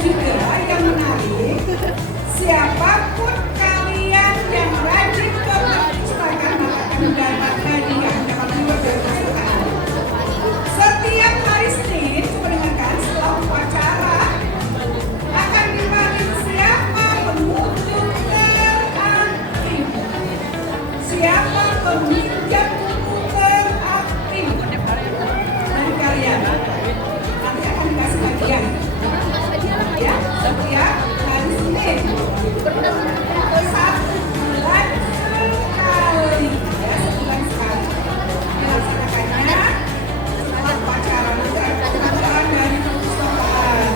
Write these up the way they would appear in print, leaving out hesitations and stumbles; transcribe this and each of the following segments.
juga yang menarik, siapapun kalian yang rajin ke perpustakaan maka akan mendapat hadiah, dapat juga dari perpustakaan. Setiap hari Senin, coba dengarkan, setelah upacara akan dipanggil siapa pengunjung teraktif, siapa peminjam buku teraktif dari kalian. Nanti akan dikasih hadiah ya, setiap hari Senin 1 bulan sekali ya, sebulan sekali dilaksanakannya setelah upacara. Nanti ada pengaturan dari perpustakaan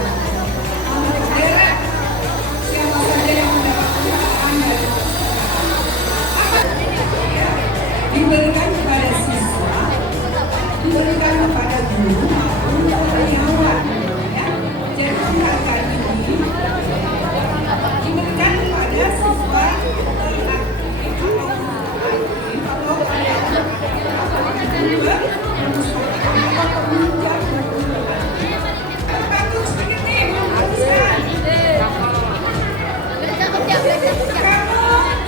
bendera siapa saja yang mendapat penghargaan dari perpustakaan. Apa ya? Diberikan kepada siswa, diberikan kepada guru maupun karyawan ya. Jadi penghargaan ini diberikan kepada siswa teraktif atau karyawan juga atau peminjam buku. Bagus begini, baguskan. Kamu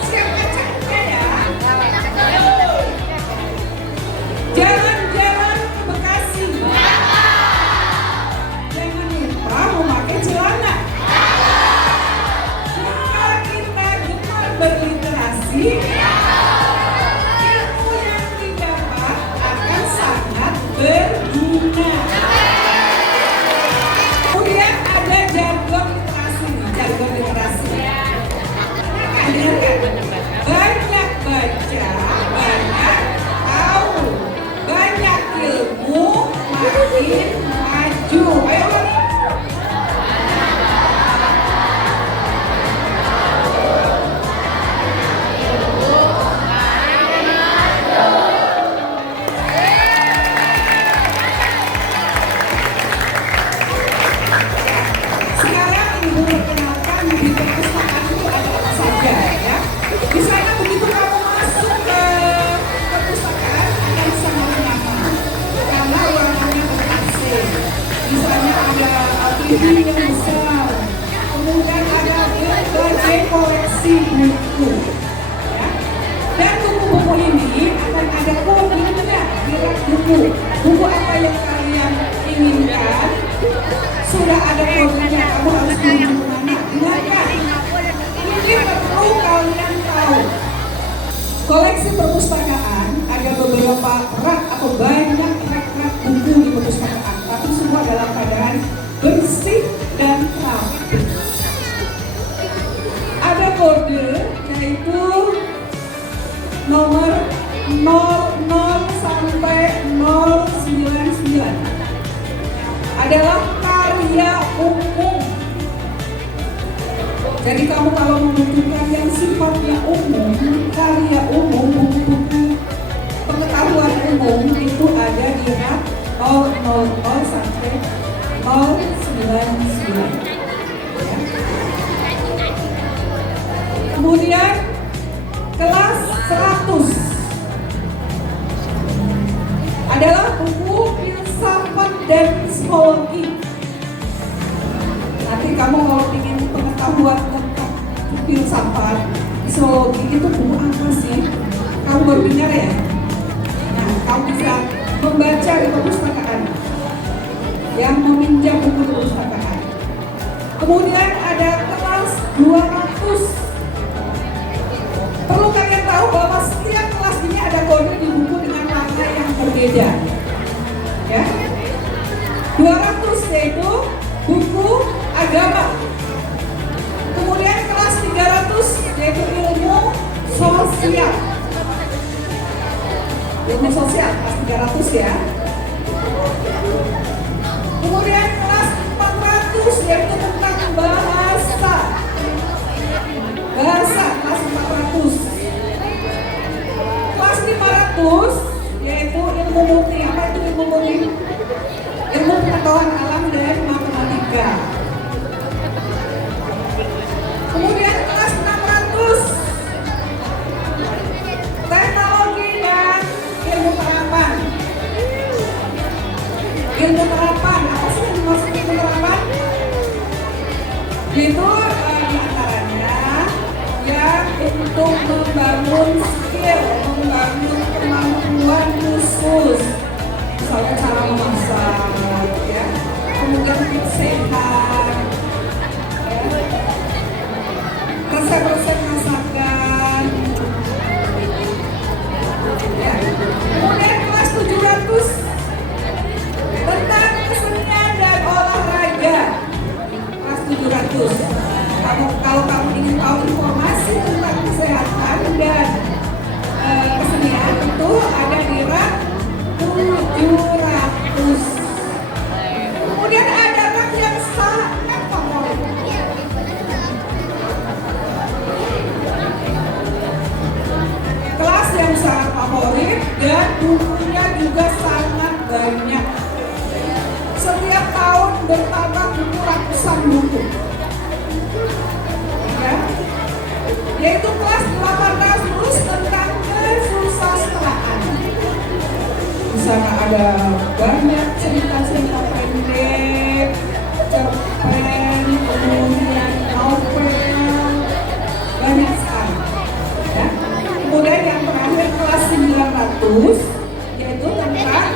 siap bacanya ya. Jalan-jalan ke Bekasi. Jangan lupa memakai celana. Jika kita gemar berliterasi, ilmu yang didapat akan sangat berguna. Kemudian ada jargon literasi. Jargon literasi. Dengarkan. Banyak baca, banyak tahu, banyak ilmu, makin maju. Ayo ulangi. Sekarang ibu perkenalkan di perpustakaan itu ada apa saja ya. Di sana begitu kamu masuk ke perpustakaan akan sangat nyaman karena ruangannya ber-AC. Di sana ada TV yang besar, kemudian ada berbagai koleksi buku ya. Dan buku-buku ini akan ada kodenya di rak buku. Buku apa yang kalian inginkan sudah ada kodenya, kamu harus pilih mana. Dengarkan, ini perlu kalian tahu. Koleksi perpustakaan ada beberapa rak atau banyak rak-rak buku di perpustakaan, tapi semua dalam keadaan bersih dan rapi. Ada kode yaitu nomor 00 sampai 099 adalah karya umum. Jadi kamu kalau membutuhkan yang sifatnya umum, karya umum, buku-buku pengetahuan umum itu ada di rak 000 sampai 099 ya. Kemudian kelas 100 adalah buku filsafat dan psikologi. Nanti kamu kalau ingin pengetahuan tentang filsafat, psikologi itu buku apa sih? Kamu baru dengar ya? Nah, kamu bisa membaca di perpustakaan, yang meminjam buku di perpustakaan. Kemudian ada kelas 200. Perlu kalian tahu bahwa setiap kelas ini ada kode di buku dengan warna yang berbeda. Ya. 200 yaitu buku agama. Kemudian kelas 300 yaitu ilmu sosial. Ilmu sosial kelas 300 ya. Kemudian kelas 400 yaitu tentang bahasa. Bahasa kelas 400. Kelas 500 yaitu ilmu multi. Apa itu ilmu multi? Ilmu pengetahuan alam dan matematika. Kemudian kelas 600 teknologi dan ilmu terapan. Ilmu terapan, apa sih yang dimaksud ilmu terapan? Itu diantaranya yang untuk membangun skill, membangun kemampuan khusus, misalnya cara memasak, ya, kemudian hidup sehat, ya, resep-resep masakan, ya. Kemudian kelas 700 tentang kesenian dan olahraga. Kelas 700. Kalau kamu ingin tahu informasi tentang kesehatan dan kesenian, itu ada di rak 700. Kemudian ada rak yang sangat favorit. Kelas yang sangat favorit dan bukunya juga sangat banyak. Setiap tahun bertambah buku ratusan buku. Ya, yaitu kelas 18 tentang kesusastraan. Di sana ada banyak cerita-cerita pendek, cerpen, kemudian novel, banyak sekali. Ya. Kemudian yang terakhir kelas 900 yaitu tentang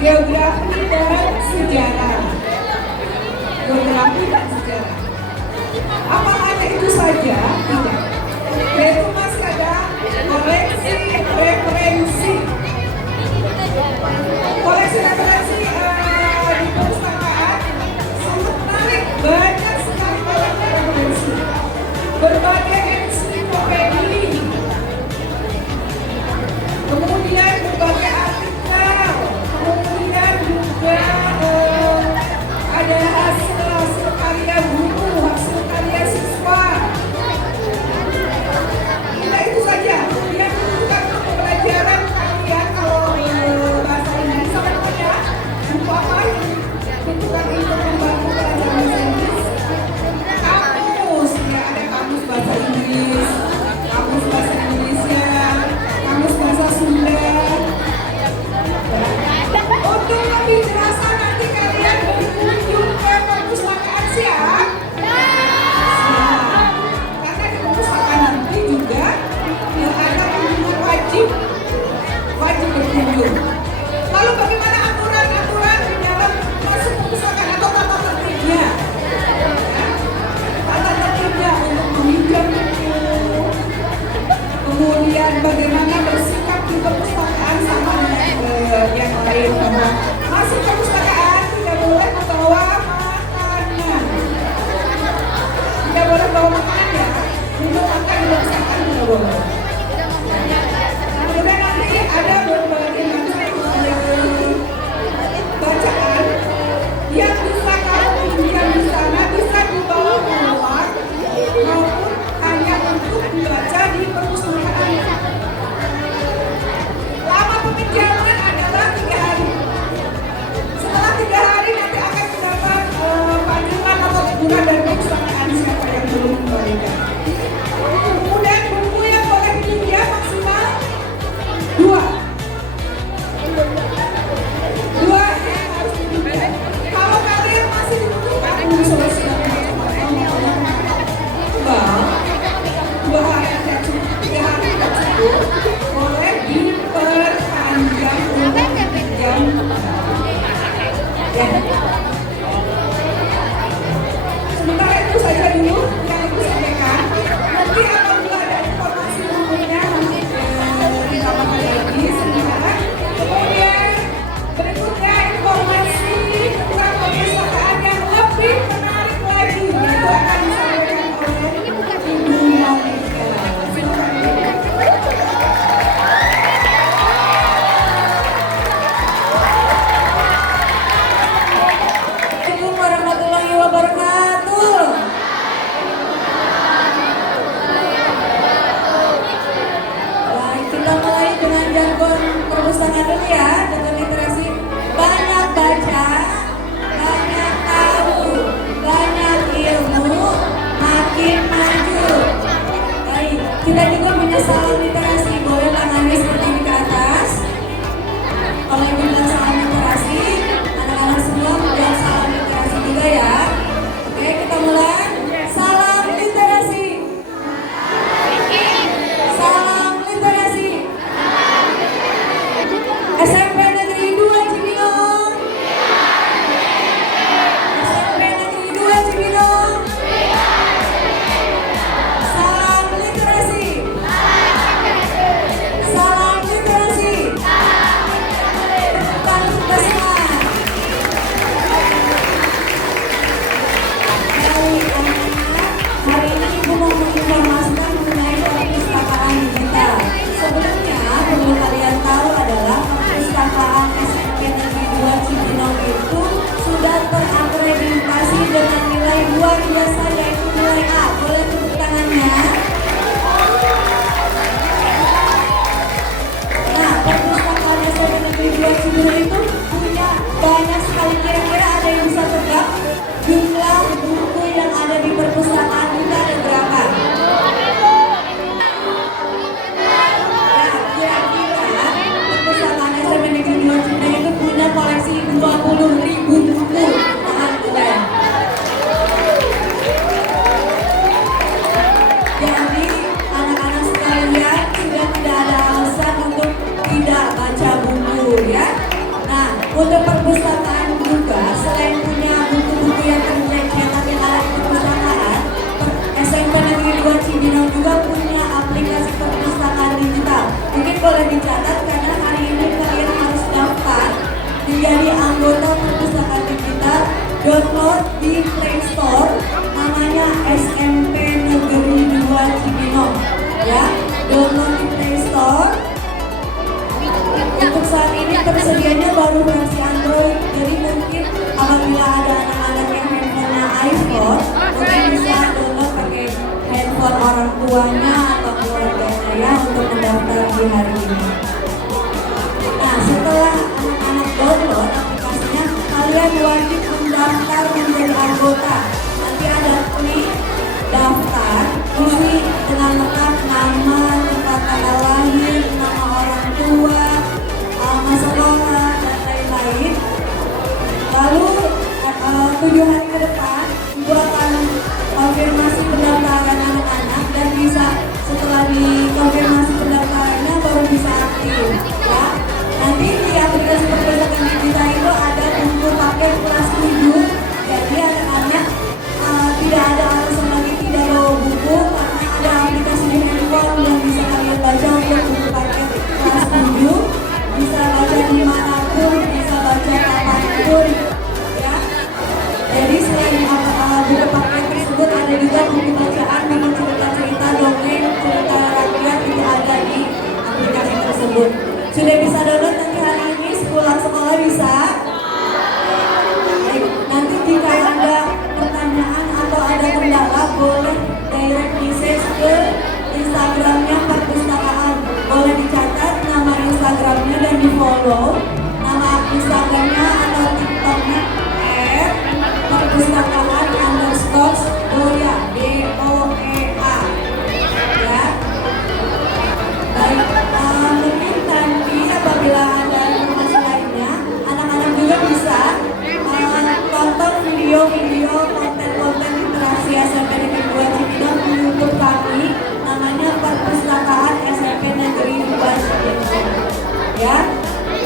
geografi dan sejarah. Geografi dan sejarah. Apa hanya itu saja? Tidak. Yaitu masih ada koleksi referensi. Koleksi referensi di perpustakaan sangat menarik. Banyak sekali koleksi referensi. Berbagai ensiklopedi. Kemudian berbagai artikel. Kemudian juga ada hasil karya guru, hasil karya siswa. Tidak itu saja, yang bukan untuk pembelajaran kalian kalau bahasa Inggris sama ya. Buku apa ini? Bukan untuk membantu pelajaran bahasa Inggris. Kamus, ya ada kamus bahasa Inggris, kamus bahasa Indonesia, kamus bahasa Sunda. Untuk lebih jelasan nanti kalian berkunjung ke perpustakaan siap. Karena di perpustakaan nanti juga ada kunjungan wajib berkunjung. Lalu bagaimana aturan-aturan di dalam masuk perpustakaan atau tata tertibnya? Tata tertibnya untuk meminjam buku. Kemudian bagaimana bersikap di perpustakaan sama dengan yang lain. Masuk perpustakaan tidak boleh membawa makanan. Tidak boleh bawa makanan ya. Minum makan di perpustakaan tidak boleh. Kemudian nanti ada berbagai macam bacaan yang bisa kamu pinjam di sana, bisa dibawa keluar maupun hanya untuk dibaca di perpustakaan. Lama peminjaman adalah 3 hari. Setelah 3 hari nanti akan mendapat panggilan atau teguran dari perpustakaan siapa yang belum kembalikan. Kemudian buku yang boleh dipinjam maksimal 2. 2 yang harus dipinjam. Kalau kalian masih dibutuhkan buku solusinya tebal, 2 hari tidak cukup, 3 hari tidak cukup, boleh diperpanjang untuk pinjam. Ya. Sementara itu saja dulu yang ibu sampaikan. Nanti apabila ada informasi bukunya nanti ditambahkan lagi sebentar. Kemudian berikutnya informasi tentang perpustakaan yang lebih menarik lagi itu akan disampaikan oleh Ibu Monica. Silakan. tuanya atau keluarganya ya untuk mendaftar di hari ini. Nah, setelah anak-anak download aplikasinya, kalian wajib mendaftar menjadi anggota. Nanti ada klik daftar, isi dengan lengkap nama, tempat tanggal lahir, nama orang tua, alamat sekolah, dan lain-lain. Lalu 7 hari ke depan, Ibu akan konfirmasi pendaftaran anak-anak dan bisa setelah dikonfirmasi pendaftarannya baru bisa aktif ya. Nanti di aplikasi perpustakaan digital itu ada buku paket kelas 7, jadi anak-anak tidak ada alasan lagi tidak bawa buku karena ada aplikasi di handphone yang bisa kalian baca untuk buku paket kelas 7, bisa baca dimanapun, bisa baca kapanpun ya. Jadi selain buku paket tersebut ada juga buku bacaan, buku cerita-cerita, dongeng, cerita rakyat itu ada di aplikasi tersebut. Sudah bisa download nanti hari ini sepulang sekolah bisa? Baik, nanti jika ada pertanyaan atau ada kendala boleh direct message ke Instagramnya perpustakaan. Boleh dicatat nama Instagramnya dan di follow nama Instagramnya atau TikToknya @perpustakaan_doya DOEA ya. Baik, mungkin nanti apabila ada informasi lainnya, anak-anak juga bisa tonton video-video konten-konten interaksi SMP Negeri 2 Cibinong di YouTube kami, namanya Perpustakaan SMP Negeri 2 Cibinong ya.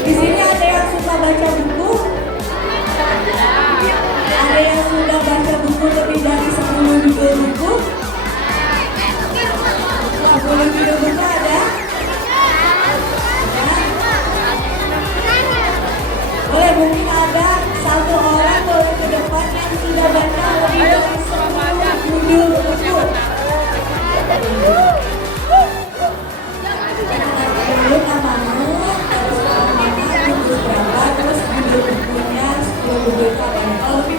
Di sini ada yang suka baca buku? Ada yang sudah baca buku lebih dari 10 judul buku? 10 judul buku ada? Boleh, mungkin ada satu orang boleh ke depan yang sudah baca lebih dari 10 judul buku. Dulu namamu, terus namanya, judul berapa, terus judul bukunya, 10 buku itu apa ya? Kalau lebih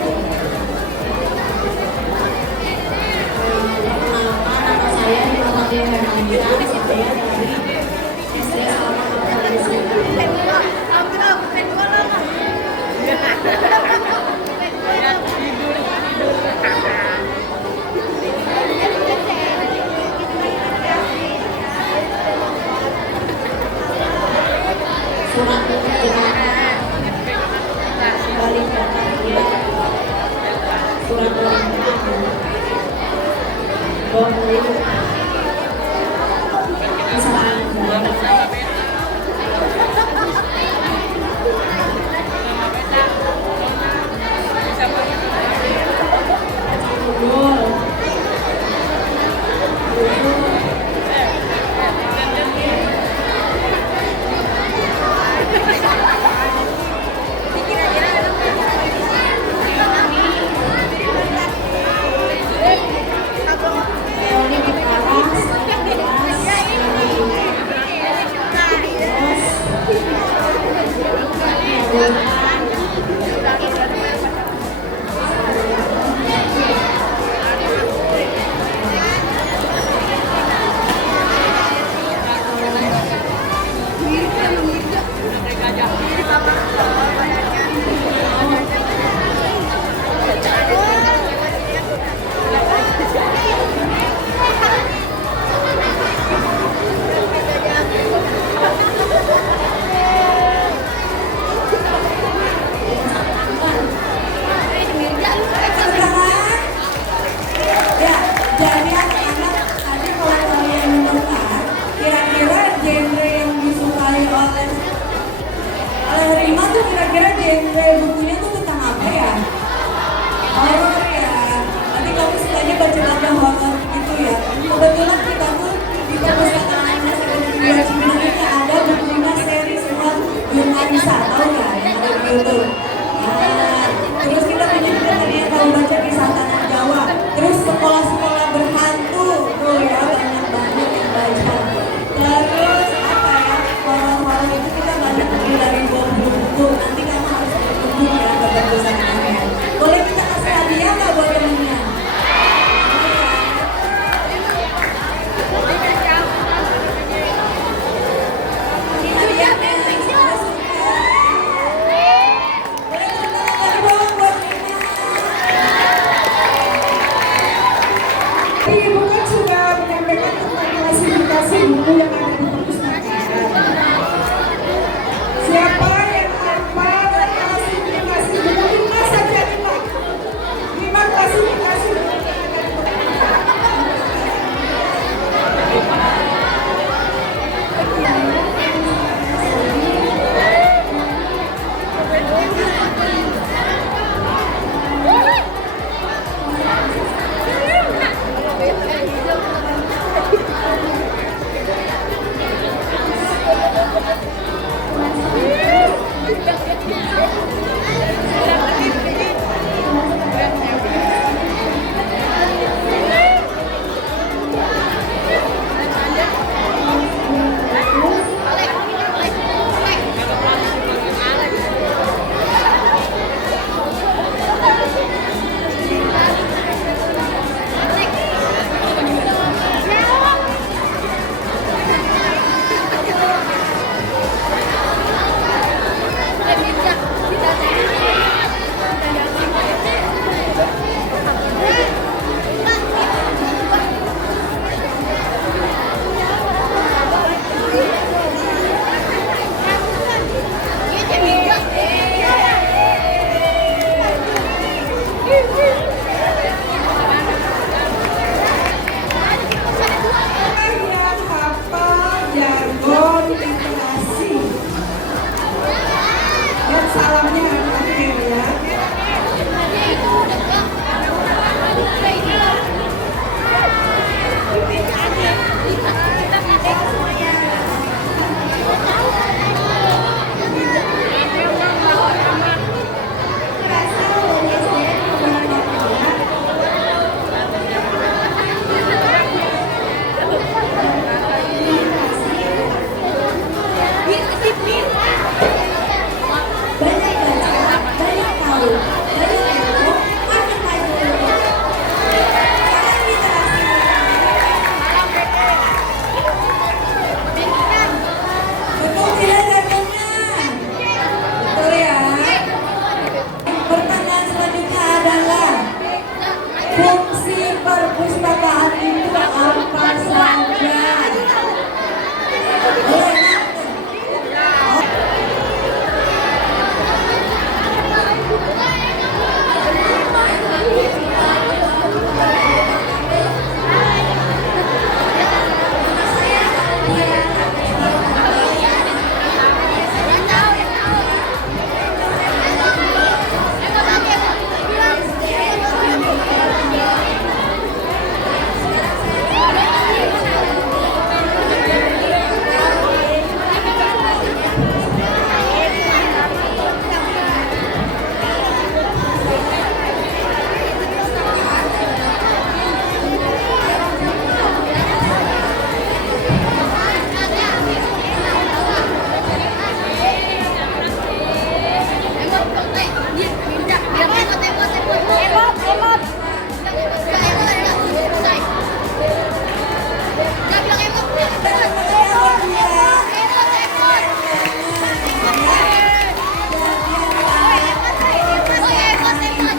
nama saya Muhammadiyah Hermansyah, saya dari SD Selamat surat perjalanan balik datang ya, surat perjalanan ini kita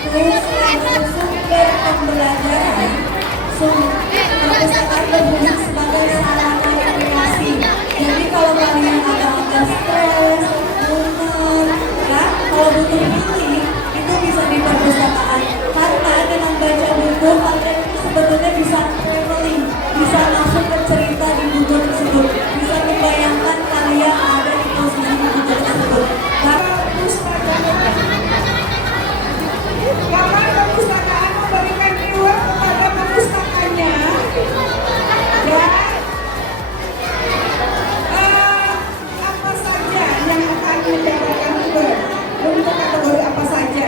Terus ada sumber pembelajaran, perpustakaan berfungsi sebagai sarana rekreasi. Jadi kalau kalian ada stres, mumet, ya, kalau butuh healing itu bisa di perpustakaan. Karena dengan baca buku kalian itu sebetulnya bisa traveling, bisa masuk ke cerita di buku tersebut, bisa membayangkan kalian ada di posisi di buku tersebut. Kamar perpustakaan memberikan reward kepada perpustakanya dan apa saja yang akan mendapatkan reward untuk kategori apa saja.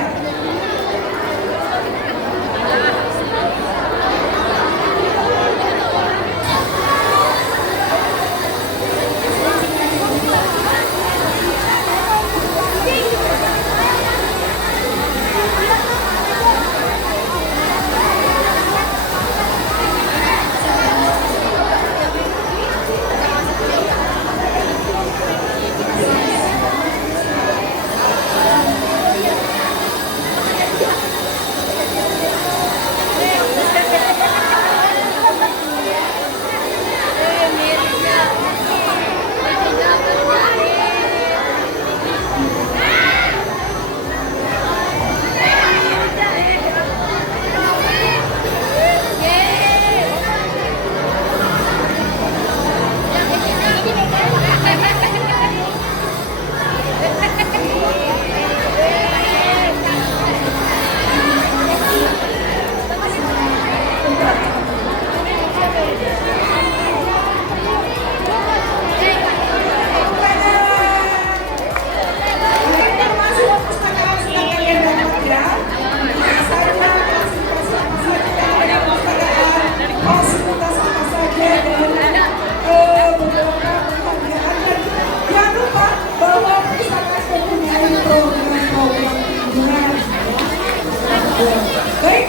Baik,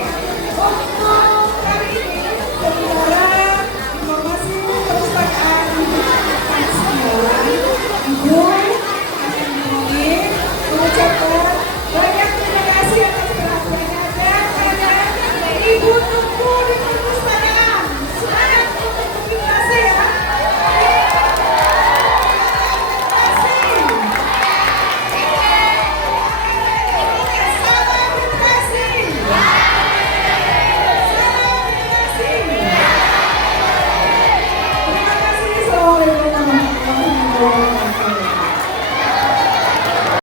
untuk kali ini sementara informasi perpustakaan Ibu akan mengucapkan